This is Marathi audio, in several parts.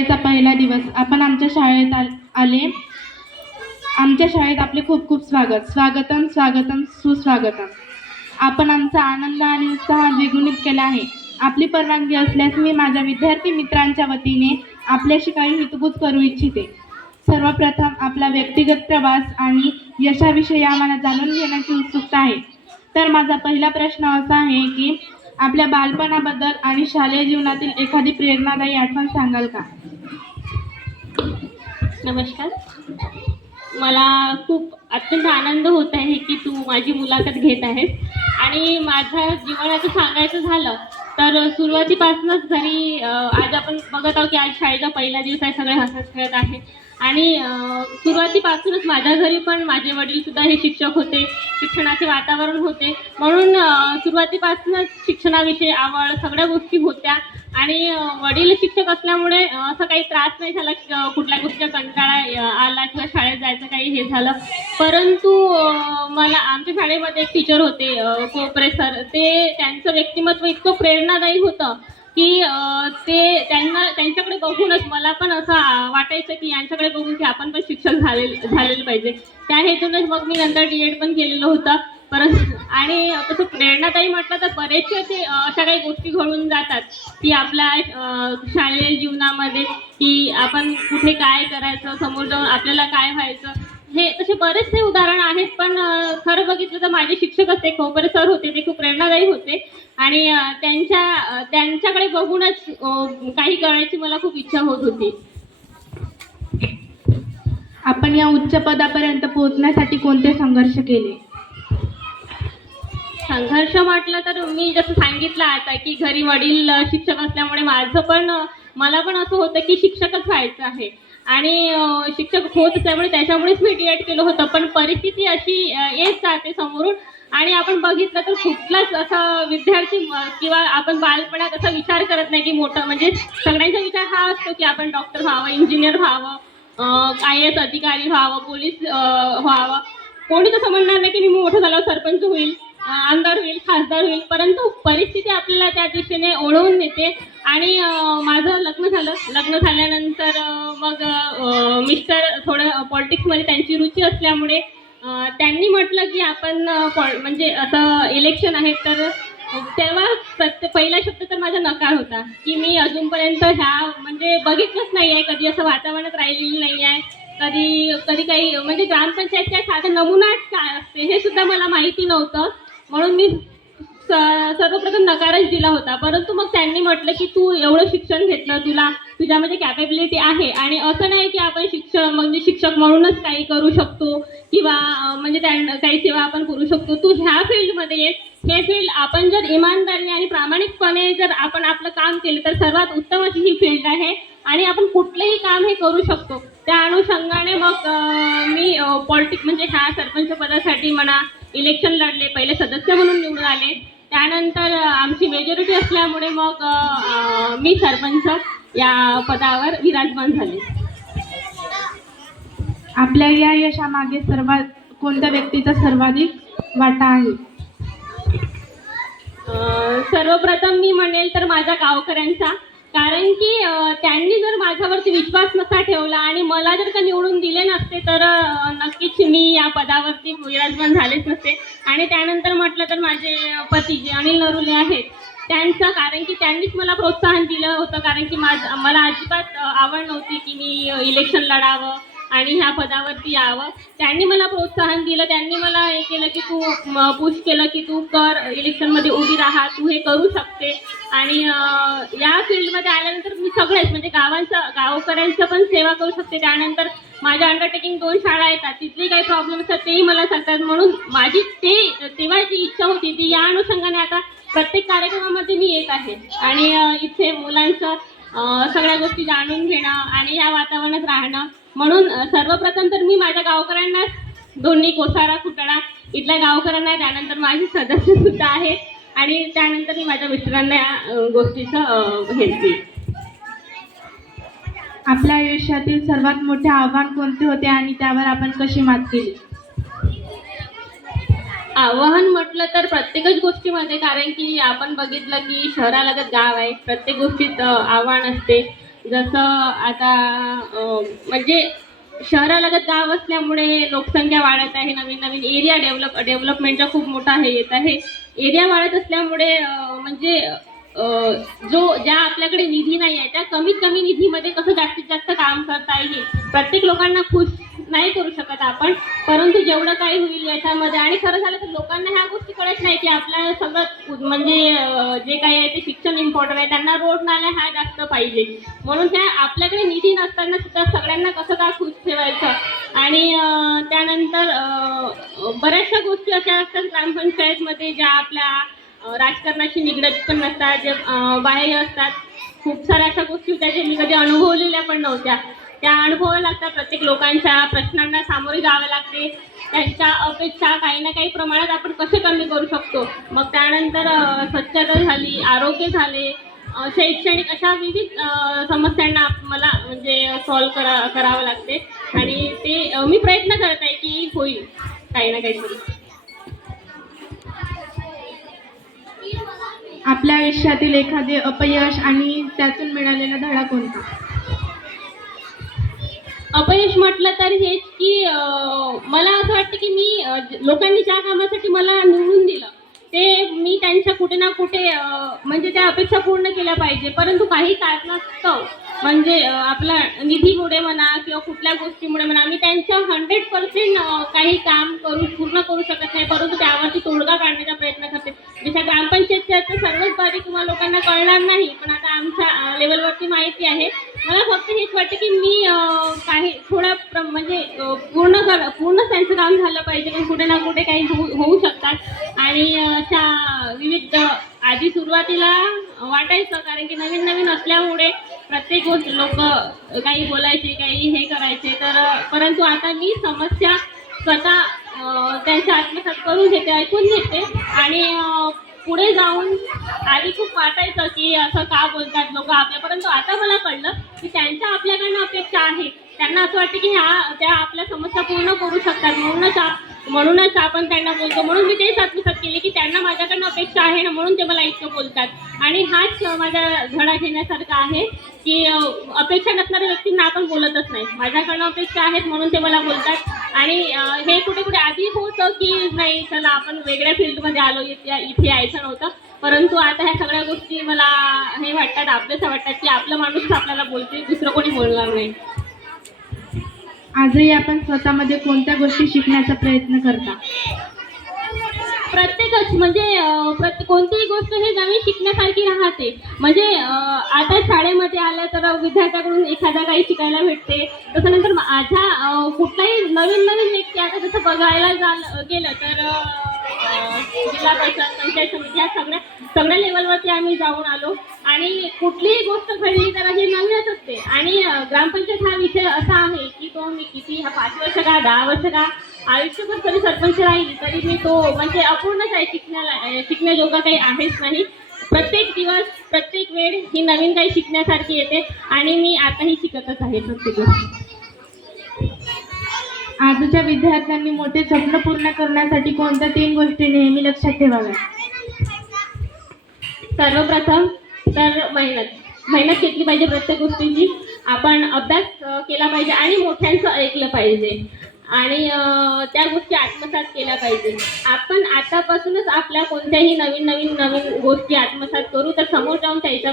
शाळेचा पहिला दिवस. आपण आमच्या शाळेत आले. आमच्या शाळेत आपले खूप खूप स्वागत. स्वागतम स्वागतम सुस्वागतम. आपण आमचा आनंद आणि उत्साह द्विगुणित केला आहे. आपली परवानगी असल्यास मी माझ्या विद्यार्थी मित्रांच्या वतीने आपल्याशी काही हितगुज करू इच्छिते. सर्वप्रथम आपला व्यक्तिगत प्रवास आणि यशाविषयी आम्हाला जाणून घेण्याची उत्सुकता आहे. तर माझा पहिला प्रश्न असा आहे की आपल्या बालपणाबद्दल आणि शालेय जीवनातील एखादी प्रेरणादायी आठवण सांगाल का? नमस्कार. मला खूप अत्यंत आनंद होत आहे की तू माझी मुलाखत घेत आहेस. आणि माझ्या जीवनाचं सांगायचं झालं तर सुरुवातीपासूनच घरी आज आपण बघत आहोत की आज शाळेचा पहिला दिवस आहे, सगळे हसत खेळत आहे. आणि सुरुवातीपासूनच माझ्या घरी पण माझे वडीलसुद्धा हे शिक्षक होते, शिक्षणाचे वातावरण होते, म्हणून सुरुवातीपासूनच शिक्षणाविषयी आवड सगळ्या गोष्टी होत्या. आणि वडील शिक्षक असल्यामुळे असं काही त्रास नाही झाला, कुठल्या गोष्टीचा कंटाळा आला किंवा शाळेत जायचं काही हे झालं. परंतु मला आमच्या शाळेमध्ये एक टीचर होते, कोपरे सर. ते त्यांचं व्यक्तिमत्व इतकं प्रेरणादायी होतं की त्यांच्याकडे बघूनच मला पण असं वाटायचं की यांच्याकडे बघून की आपण पण शिक्षक झालेलं पाहिजे. त्या हेतूनच मग मी नंतर D.Ed पण केलेलं होतं. परत आणि तसं प्रेरणादायी म्हटलं तर बरेचसे ते अशा काही गोष्टी घडून जातात की आपल्या शालेय जीवनामध्ये की आपण कुठे काय करायचं, समोर जाऊन आपल्याला काय व्हायचं, हे तसे बरेचसे उदाहरण आहेत. पण खरं बघितलं तर माझे शिक्षक असते, खोपरे सर होते, ते खूप प्रेरणादायी होते. आणि त्यांच्याकडे बघूनच काही करायची मला खूप इच्छा होत होती. आपण या उच्च पदापर्यंत पोहोचण्यासाठी कोणते संघर्ष केले? संघर्ष म्हटलं तर मी जसं सांगितलं आता की घरी वडील शिक्षक असल्यामुळे मला पण असं होतं की शिक्षकच व्हायचं आहे. आणि शिक्षक होत त्यामुळे त्याच्यामुळेच मी D.Ed केलं होतं. पण परिस्थिती अशी येत जाते समोरून. आणि आपण बघितलं तर कुठलाच असा विद्यार्थी किंवा आपण बालपणात असा विचार करत नाही की मोठं म्हणजे सगळ्यांचा विचार हा असतो की आपण डॉक्टर व्हावं, इंजिनियर व्हावं, IAS अधिकारी व्हावं, पोलीस व्हावं. कोणी तसं म्हणणार नाही की मी मोठं झाल्यावर सरपंच होईल, आमदार होईल, खासदार होईल. परंतु परिस्थिती आपल्याला त्या दिशेने ओढवून नेते. आणि माझं लग्न झालं. लग्न झाल्यानंतर मग मिस्टर थोडं पॉलिटिक्समध्ये त्यांची रुची असल्यामुळे त्यांनी म्हटलं की आपण म्हणजे असं इलेक्शन आहे तर तेव्हा पहिला शब्द तर माझा नकार होता की मी अजूनपर्यंत म्हणजे बघितलंच नाही आहे, कधी असं वातावरणात राहिलेलं नाही आहे, कधी काही म्हणजे ग्रामपंचायतच्या साधं नमुना काय असते हे सुद्धा मला माहिती नव्हतं. म्हणून मी सर्वप्रथम नकारच दिला होता. परंतु मग त्यांनी म्हटलं की तू एवढं शिक्षण घेतलं, तुझ्यामध्ये कॅपेबिलिटी आहे आणि असं नाही की आपण शिक्षक म्हणूनच काही करू शकतो किंवा म्हणजे काही सेवा आपण करू शकतो. तू ह्या फील्डमध्ये ये. हे फील्ड आपण जर इमानदारीने आणि प्रामाणिकपणे जर आपण आपलं काम केलं तर सर्वात उत्तम अशी ही फील्ड आहे आणि आपण कुठलेही काम हे करू शकतो. त्या अनुषंगाने मग मी पॉलिटिक्स म्हणजे ह्या सरपंच पदासाठी म्हणा इलेक्शन लढले, पहिले सदस्य म्हणून निवडून आले. त्यानंतर आमची मेजॉरिटी असल्यामुळे मग मी सरपंच या पदावर विराजमान झाले. आपल्या या यशामागे कोणत्या व्यक्तीचा सर्वाधिक वाटा आहे? सर्वप्रथम मी म्हणेल तर माझ्या गावकऱ्यांचा. कारण की त्यांनी जर माझ्यावरती विश्वास नसता ठेवला आणि मला जर का निवडून दिले नसते तर नक्कीच मी या पदावरती विराजमान झालेच नसते. आणि त्यानंतर म्हटलं तर माझे पती जे अनिल नरुले आहेत त्यांचं, कारण की त्यांनीच मला प्रोत्साहन दिलं होतं. कारण की मला अजिबात आवड नव्हती की मी इलेक्शन लढावं आणि ह्या पदावरती यावं. त्यांनी मला प्रोत्साहन दिलं, त्यांनी मला हे केलं की तू पुश केलं की तू कर, इलेक्शनमध्ये उभी राहा, तू हे करू शकते. आणि या फील्डमध्ये आल्यानंतर मी सगळेच म्हणजे गावकऱ्यांचं पण सेवा करू शकते. त्यानंतर माझ्या अंडरटेकिंग 2 शाळा येतात, तिथले काही प्रॉब्लेम असतात तेही मला सांगतात. म्हणून माझी तेव्हा जी इच्छा होती ती या अनुषंगाने आता प्रत्येक कार्यक्रमामध्ये मी येत आहे आणि इथे मुलांचं सगळ्या गोष्टी जाणून घेणं आणि या वातावरणात राहणं. म्हणून सर्वप्रथम तर मी माझ्या गावकऱ्यांना, दोन्ही कोसारा खुटाळा इथल्या गावकऱ्यांना, त्यानंतर माझे सदस्य सुद्धा आहेत आणि त्यानंतर मी माझ्या मिस्टरांना या गोष्टीचं घेतली. आपल्या आयुष्यातील सर्वात मोठे आव्हान कोणते होते आणि त्यावर आपण कशी मात केली? आव्हान म्हटलं तर प्रत्येकच गोष्टीमध्ये, कारण की आपण बघितलं की शहरालगत गाव आहे, प्रत्येक गोष्टीत आव्हान असते. जसं आता म्हणजे शहरालगत गाव असल्यामुळे लोकसंख्या वाढत आहे, नवीन नवीन एरिया डेव्हलपमेंटचा खूप मोठा हे येत आहे. एरिया वाढत असल्यामुळे म्हणजे ज्या आपल्याकडे निधी नाही आहे त्या कमीत कमी निधीमध्ये कसं जास्तीत जास्त काम करता येईल. प्रत्येक लोकांना खुश नाही करू शकत आपण, परंतु जेवढं काही होईल याच्यामध्ये. आणि खरं झालं तर लोकांना ह्या गोष्टी कळत नाही की आपल्या सगळं म्हणजे जे काही आहे ते शिक्षण इम्पॉर्टंट आहे. त्यांना रोड नाल्या ह्या जास्त पाहिजे, म्हणून त्या आपल्याकडे निधी नसताना सुद्धा सगळ्यांना कसं काय खुश ठेवायचं. आणि त्यानंतर बऱ्याचशा गोष्टी अशा असतात ग्रामपंचायतमध्ये ज्या आपल्या राजकारणाशी निगडीत पण नसतात, जे बाह्य असतात. खूप साऱ्या अशा गोष्टी होत्या जे मी कधी अनुभवलेल्या पण नव्हत्या, त्या अनुभवाव्या लागतात. प्रत्येक लोकांच्या प्रश्नांना सामोरे जावे लागते, त्यांच्या अपेक्षा काही ना काही प्रमाणात आपण कसे कमी करू शकतो. मग त्यानंतर स्वच्छता झाली, आरोग्य झाले, शैक्षणिक, अशा विविध समस्यांना मला म्हणजे सॉल्व्ह करावं लागते. आणि ते मी प्रयत्न करत आहे की होईल काही ना काही. आपल्या आयुष्यातील एखादे अपयश आणि त्यातून मिळालेला धडा कोणता? अपयश म्हटलं तर हेच की मला असं वाटतं की मी लोकांनी ज्या कामासाठी मला निवडून दिलं ते मी त्यांच्या कुठे ना कुठे म्हणजे त्या अपेक्षा पूर्ण केल्या पाहिजे, परंतु काही कारणास्तव म्हणजे आपला निधीमुळे म्हणा किंवा कुठल्या गोष्टीमुळे म्हणा मी त्यांच्या 100% काही काम पूर्ण करू शकत नाही, परंतु त्यावरती तोडगा काढण्याचा प्रयत्न करते. जशा ग्रामपंचायतच्या तर सर्वच बारीक तुम्हाला लोकांना कळणार नाही, पण आता आमच्या लेवलवरती माहिती आहे. मला फक्त हेच वाटतं की मी काही थोडं म्हणजे पूर्ण त्यांचं काम झालं पाहिजे, पण कुठे ना कुठे काही होऊ शकतात. आणि अशा विविध आधी सुरुवातीला वाटायचं, कारण की नवीन नवीन असल्यामुळे प्रत्येक गोष्ट लोक काही बोलायचे, काही हे करायचे, तर परंतु आता मी समस्या स्वतः त्यांच्या आत्मसात करून घेते, ऐकून घेते. आणि पुढे जाऊन आधी खूप वाटायचं की असं का बोलतात लोक आपल्या, परंतु आता मला कळलं की त्यांच्या आपल्याकडनं अपेक्षा आहे. त्यांना असं वाटतं की त्या आपल्या समस्या पूर्ण करू शकतात, म्हणूनच आपण त्यांना बोलतो. म्हणून मी तेच आत्मसात केले की त्यांना माझ्याकडनं अपेक्षा आहे ना, म्हणून ते मला इतकं बोलतात. आणि हाच माझा धडा घेण्यासारखा आहे की अपेक्षा नसणाऱ्या व्यक्तींना आपण बोलतच नाही. माझ्याकडनं अपेक्षा आहेत म्हणून ते मला बोलतात. आणि हे कुठे कुठे आधी होतं की नाही चला आपण वेगळ्या फील्डमध्ये आलो, इथे यायचं नव्हतं, परंतु आता ह्या सगळ्या गोष्टी मला हे वाटतात, आपल्याच वाटतात की आपलं माणूस आपल्याला बोलते, दुसरं कोणी बोलणार नाही. आजही आपण स्वतःमध्ये कोणत्या गोष्टी शिकण्याचा प्रयत्न करता? प्रत्येकच म्हणजे कोणतीही गोष्ट हे नवीन शिकण्यासारखी राहते. म्हणजे आता शाळेमध्ये आल्या तर विद्यार्थ्याकडून एखादा काही शिकायला भेटते. तसं नंतर माझ्या कुठलाही नवीन व्यक्ती आता जसं बघायला गेलं तर जिल्हा परिषद, पंचायत समिती ह्या सगळ्या लेवलवरती आम्ही जाऊन आलो. आणि कुठलीही गोष्ट घडली तर हे नवीनच असते. आणि ग्रामपंचायत हा विषय असा आहे की तो मी किती 5 वर्ष का 10 वर्ष का आयुष्यभर तरी सरपंच राहील तरी मी तो म्हणजे अपूर्णच आहे, शिकण्याजोगा काही आहेच नाही. प्रत्येक दिवस प्रत्येक वेळ ही नवीन काही शिकण्यासारखी येते आणि मी आताही शिकतच आहे प्रत्येक गोष्ट. आजच्या विद्यार्थ्यांनी मोठे स्वप्न पूर्ण करण्यासाठी कोणत्या 3 गोष्टी नेहमी लक्षात ठेवाव्या? सर्वप्रथम तर मेहनत घेतली पाहिजे. प्रत्येक गोष्टीची आपण अभ्यास केला पाहिजे आणि मोठ्यांचं ऐकलं पाहिजे आणि त्या गोष्टी आत्मसात केल्या पाहिजे. आपण आतापासूनच आपल्या कोणत्याही नवीन गोष्टी आत्मसात करू तर समोर जाऊन त्याचा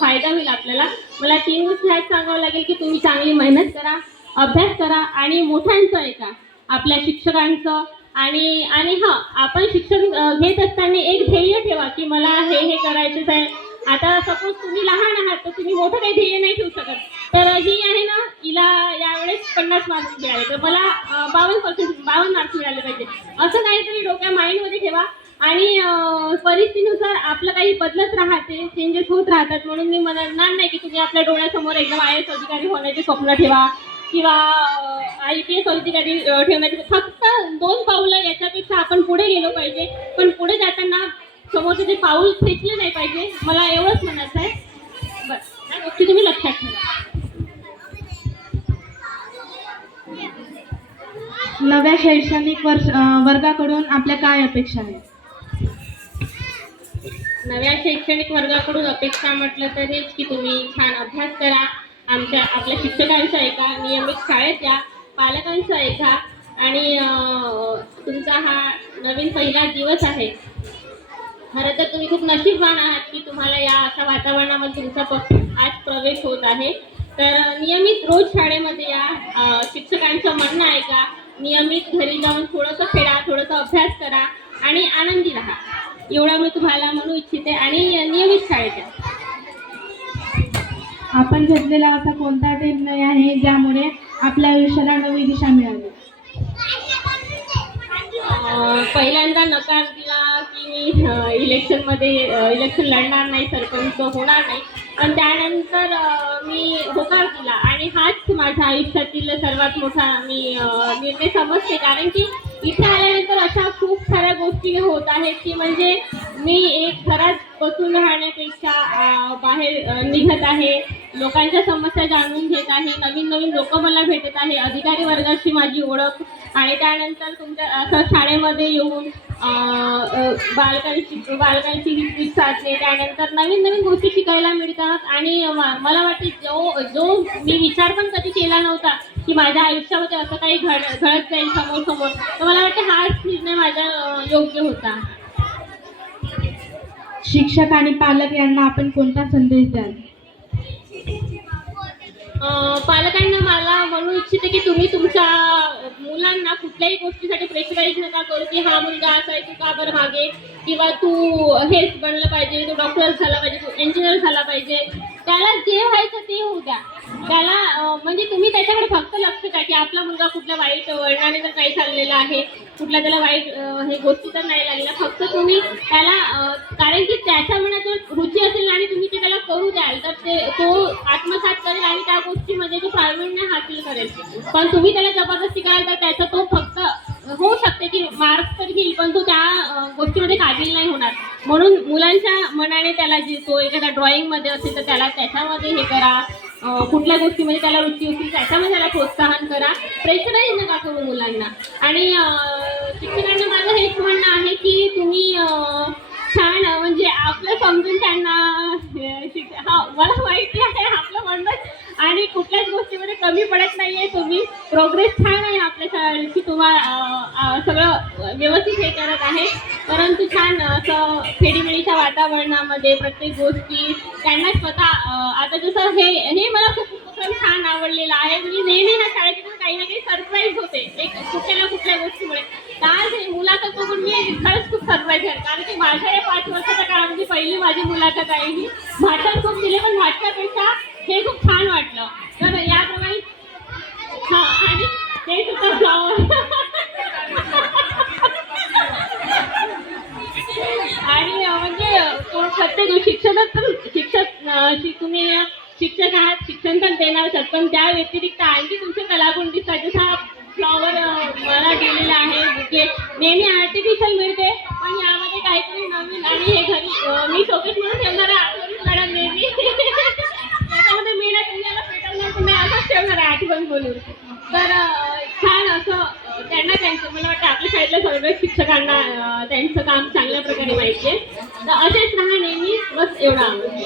फायदा होईल आपल्याला. मला 3 गोष्टी ह्याच सांगावं लागेल की तुम्ही चांगली मेहनत करा, अभ्यास करा आणि मोठ्यांचं ऐका, आपल्या शिक्षकांचं. आणि हां, आपण शिक्षण घेत असताना एक ध्येय ठेवा की मला हे करायचंच आहे. आता सपोज तुम्ही लहान आहात तर तुम्ही मोठं काही ध्येय नाही ठेवू शकत. तर ही आहे ना, हिला यावेळेस 50 मार्क्स मिळाले तर मला 52 मार्क्स मिळाले पाहिजे, असं काहीतरी डोक्या माइंडमध्ये ठेवा. आणि परिस्थितीनुसार आपलं काही बदलत राहते, चेंजेस होत राहतात. म्हणून मी म्हणणार नाही की तुम्ही आपल्या डोळ्यासमोर एकदम IAS अधिकारी होण्याचे स्वप्न ठेवा किंवा IPS अधिकारी ठेवण्याचे. फक्त 2 पावलं याच्यापेक्षा आपण पुढे गेलो पाहिजे, पण पुढे जाताना समोरचं ते पाऊल खेचले नाही पाहिजे. मला एवढंच म्हणायचं आहे. बस, या गोष्टी तुम्ही लक्षात ठेवा. नव्या शैक्षणिक वर्गाकडून आपल्या काय अपेक्षा आहेत? नव्या शैक्षणिक वर्गाकडून अपेक्षा म्हटलं तर हेच की तुम्ही छान अभ्यास करा आपल्या शिक्षकांचं ऐका, नियमित शाळेत या, पालकांचं ऐका आणि तुमचा हा नवीन पहिला दिवस आहे. खरं तर तुम्ही खूप नशीबवान आहात की तुम्हाला या अशा वातावरणामध्ये तुमचा आज प्रवेश होत आहे. तर नियमित रोज शाळेमध्ये या, शिक्षकांचं म्हणणं ऐका, नियमित घरी जाऊन थोडंसं खेळा, थोडंसं अभ्यास करा आणि आनंदी राहा. एवढं मी तुम्हाला म्हणू इच्छिते आणि नियमित शाळेत या. आपण घेतलेला असा कोणता निर्णय आहे ज्यामुळे आपल्या आयुष्याला नवी दिशा मिळाली? पहिल्यांदा नकार दिला की मी इलेक्शन लढणार नाही, सरपंच होणार नाही. पण त्यानंतर मी होकार दिला आणि हाच माझ्या आयुष्यातील सर्वात मोठा मी निर्णय समजते. कारण की इथे आल्यानंतर अशा खूप साऱ्या गोष्टी होत आहेत की म्हणजे मी एक घरात बसून राहण्यापेक्षा बाहेर निघत आहे, लोकांच्या समस्या जाणून घेत आहे, नवीन नवीन लोक मला भेटत आहे, अधिकारी वर्गाशी माझी ओळख आणि त्यानंतर तुमच्या असं शाळेमध्ये येऊन बालकांची हितगुज साधणे, त्यानंतर नवीन नवीन गोष्टी शिकायला मिळतात आणि मला वाटते जो मी विचार पण कधी केला नव्हता की माझ्या आयुष्यामध्ये असं काही घडत जाईल समोर, तर मला वाटतं हाच निर्णय माझा योग्य होता. शिक्षक आणि पालक यांना आपण कोणता संदेश द्याल? पालकांना मला म्हणू इच्छिते की तुम्ही तुमच्या मुलांना कुठल्याही गोष्टीसाठी प्रेशराईज नका करू की हा मुलगा असा आहे, तू का बरं मागे, किंवा तू हेच बनलं पाहिजे, तू डॉक्टर झाला पाहिजे, तू इंजिनियर झाला पाहिजे. त्याला जे व्हायचं ते होऊ द्या. त्याला म्हणजे तुम्ही त्याच्याकडे फक्त लक्ष द्या की आपला मुलगा कुठल्या वाईट वळणाने तर नाही चाललेला आहे, कुठल्या त्याला वाईट हे गोष्टी तर नाही लागल्या. फक्त तुम्ही त्याला कारण की त्याच्या मनात जर रुची असेल आणि तुम्ही ते त्याला करू द्याल तर तो आत्मसात करेल आणि त्या गोष्टीमध्ये तो प्रावीण्य हासिल करेल. पण तुम्ही त्याला जबरदस्ती कराल तर त्याचा तो फक्त होऊ शकते की मार्क्स तर घेईल पण तो त्या गोष्टीमध्ये काबिल नाही होणार. म्हणून मुलांच्या मनाने त्याला जे तो एखादा ड्रॉइंगमध्ये असेल तर त्याला त्याच्यामध्ये हे करा, कुठल्या गोष्टीमध्ये त्याला रुची असेल त्याच्यामध्ये त्याला प्रोत्साहन करा, प्रेशराईज नका करू मुलांना. आणि शिक्षकांना माझं हेच म्हणणं आहे की तुम्ही छान म्हणजे आपलं समजून त्यांना मला माहिती आहे आपलं म्हणणं आणि कुठल्याच गोष्टीमध्ये कमी पडत नाहीये, तुम्ही प्रोग्रेस छान आहे आपल्या शाळेची, तुम्हाला सगळं व्यवस्थित हे करत आहे. परंतु छान असं खेडीमेडीच्या वातावरणामध्ये प्रत्येक गोष्टी त्यांना स्वतः आता जसं हे मला खूप उपक्रम छान आवडलेला आहे. मी नेहमी ह्या शाळेतून काही ना काही सरप्राईज होते एक कुठल्या गोष्टीमुळे. आज हे मुलाखत बघून मी खरंच खूप सरप्राईज आहे कारण की माझ्या या 5 वर्षाच्या काळामध्ये पहिली माझी मुलाखत आहे. ही भाषण खूप दिले पण भाषणापेक्षा हे खूप छान वाटलं. तर याप्रमाणे आणि ते सुद्धा फ्लॉवर आणि म्हणजे प्रत्येक तुम्ही शिक्षक आहात, शिक्षण तर देणार पण त्या व्यतिरिक्त आणखी तुमचे कलागुण दिसतात. जसा फ्लॉवर मला दिलेला आहे बुके, नेहमी आर्टिफिशियल मिळते पण यामध्ये काहीतरी नवीन आणि हे घरी मी शोकेस म्हणून ठेवणार आहे आठवण मॅडम नेहमी त्याच्यामध्ये मेहनत तुम्हाला पेटवणार तुम्ही असंच ठेवणार आहे आठवण म्हणून. तर छान असं त्यांचं मला वाटतं आपल्या शाळेतल्या सर्व शिक्षकांना त्यांचं काम चांगल्या प्रकारे माहिती आहे. तर असेच राहा नेहमी, बस एवढं आवडतं.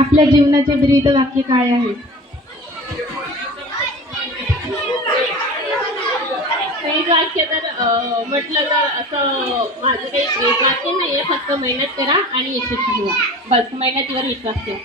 आपल्या जीवनाचे ब्रीद वाक्य काय आहे? वाक्य तर म्हटलं तर असं माझं काही वाक्य नाही आहे, फक्त मेहनत करा आणि यशस्वी व्हा, बस मेहनतीवर विश्वास ठेवा.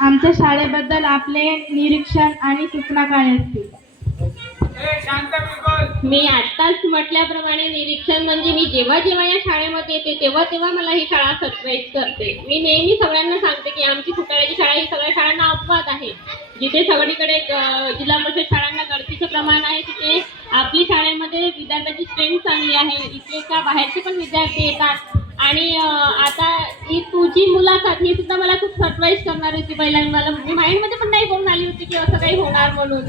आमच्या शाळेबद्दल आपले निरीक्षण आणि सूचना काय असतील? मी आत्ताच म्हटल्याप्रमाणे निरीक्षण म्हणजे मी जेव्हा जेव्हा या शाळेमध्ये येते तेव्हा मला ही शाळा सरप्राईज करते. मी नेहमी सगळ्यांना सांगते की आमची फुटाळ्याची शाळा ही सगळ्या शाळांना अपवाद आहे. जिथे सगळीकडे जिल्हा परिषद शाळांना गर्दीचं प्रमाण आहे तिथे आपली शाळेमध्ये विद्यार्थ्यांची स्ट्रेंथ चांगली आहे. इथले का बाहेरचे पण विद्यार्थी येतात आणि आता ही तुझी मुलाखत ही सुद्धा मला खूप सरप्राईज करणार होती. पहिल्यांदा मी माइंडमध्ये पण नाही बोलून आली होती की असं काही होणार म्हणून.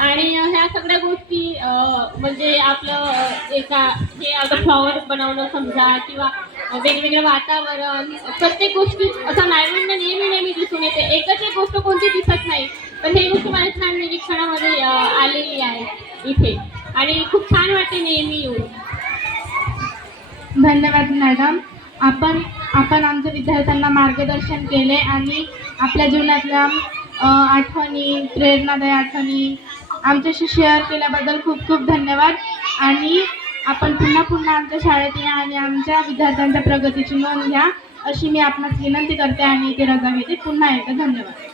आणि ह्या सगळ्या गोष्टी म्हणजे आपलं हे आता फ्लॉवर बनवणं समजा किंवा वेगवेगळं वातावरण प्रत्येक गोष्टीत असा नायवंड नेहमी दिसून येते. एकच एक गोष्ट कोणती दिसत नाही तर ही गोष्ट माझ्या छान निरीक्षणामध्ये आलेली आहे इथे आणि खूप छान वाटते नेहमी येऊन. धन्यवाद मॅडम. आपण आमच्या विद्यार्थ्यांना मार्गदर्शन केले आणि आपल्या जीवनातल्या आठवणी, प्रेरणादायी आठवणी आमच्याशी शेअर केल्याबद्दल खूप खूप धन्यवाद. आणि आपण पुन्हा पुन्हा आमच्या शाळेत या आणि आमच्या विद्यार्थ्यांच्या प्रगतीची नोंद घ्या अशी मी आपणास विनंती करते आणि इथे रजा घेते. पुन्हा एकदा धन्यवाद.